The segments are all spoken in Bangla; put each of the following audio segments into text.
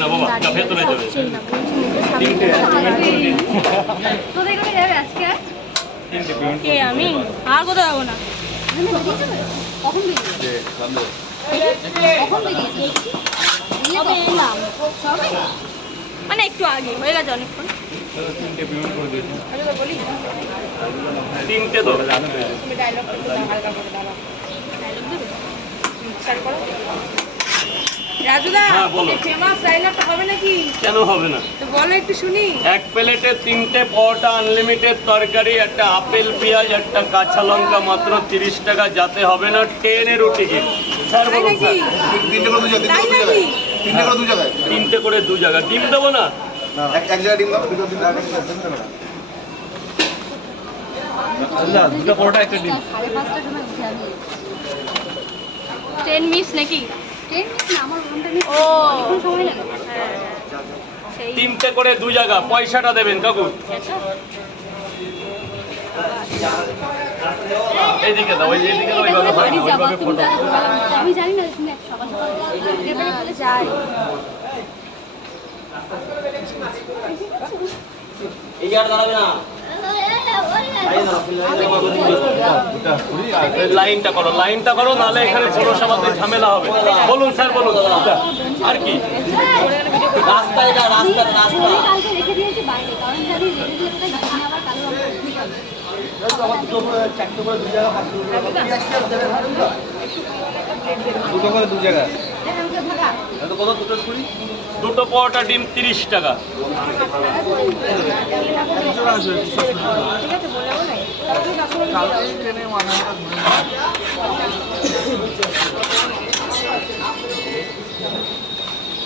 না বাবা যা ভেতরে যাবে তোদের কোথায় যাবে আজকে কে আমি আর কোথাও যাব না? কখন? কখন? মানে একটু আগে হয়ে গেছে অনেকক্ষণ তিনটে তো বলো। ফেমাস ডায়লগটা হবে নাকি? কেন হবে না? তো বলো একটু শুনি। এক প্লেটে তিনটে পরোটা আনলিমিটেড তরকারি একটা আপেল পেঁয়াজ একটা কাঁচা লঙ্কা মাত্র তিরিশ টাকা। যাতে হবে না ট্রেনের টিকিট স্যার বলুন তিনটে করে দু জায়গায় তিনটে করে দু জায়গা ডিম দেবো না? এক এক জায়গায় ডিম দাও দুটো ডিম দুটো পরোটা একটা ডিম। সাড়ে পাঁচটার সময় উঠে আমি। ট্রেন মিস নাকি? ও। অনেকক্ষণ সময় লাগে সেই তিনটে করে দু জায়গা পয়সাটা দেবেন কাকু। এইদিকে দাও ওই এইদিকে দাও ওইভাবে হয় না, ওইভাবে ফটো। আমি জানি না তুমি সকাল সকাল এবারে বলে যাই। লাইনটা করো লাইনটা করো নাহলে এখানে পৌরসভাতে ঝামেলা হবে। বলুন স্যার বলুন। আর কি? রাস্তা এটা রাস্তা দিলে কোথায় গাড়ি আবার কালো রঙ দুটো করে দু জায়গায় দুটো পরোটা ডিম তিরিশ টাকা।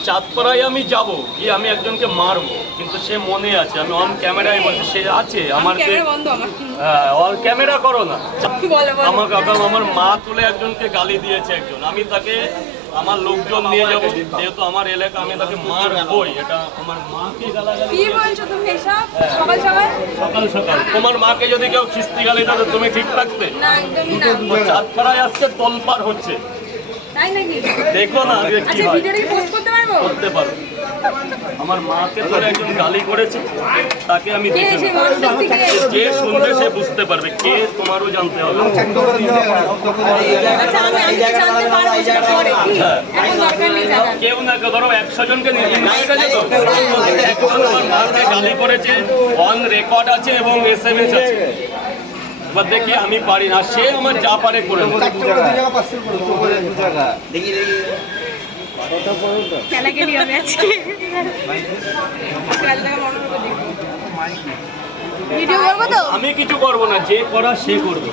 চাঁদপাড়ায় আমি যাব গিয়ে আমি একজনকে মারবো কিন্তু সে মনে আছে আমি অন ক্যামেরায় বলছি সে আছে আমার হ্যাঁ অন ক্যামেরা করো না। আমার কাকা আমার মা তুলে একজনকে গালি দিয়েছে একজন আমি তাকে আমার লোকজন নিয়ে যাব যেহেতু আমার এলাকা আমি তাকে মার বই এটা আমার মাকে গালাগালি কি বলছো তুমি এসব? সকাল সকাল? সকাল সকাল। তোমার মাকে যদি কেউ খিস্তি গালি দাও তো তুমি ঠিক থাকবে। না একদমই না। চাঁদপাড়ায় আসছে তলপার হচ্ছে। দেখো না আগে কি আচ্ছা হয় ভিডিওটা কি পোস্ট করতে পারব করতে পারো আমার মাকে ধরে একজন গালি করেছে তাকে আমি দেখে। যে শুনবে সে বুঝতে পারবে কে তোমারও জানতে হবে। আচ্ছা তো কি হ্যাঁ। জানার। কেউ না কেউ ধরো একশো জনকে নিয়ে একজন আমার মাকে গালি করেছে অন রেকর্ড আছে এবং এস এম এস আছে। এবার দেখি আমি পারি না। সে আমার যা পারে করে নেবে। খেলা গেলি আমি আজকে মনে ভিডিও করব তো? আমি কিছু করব না যে করা সে করবে।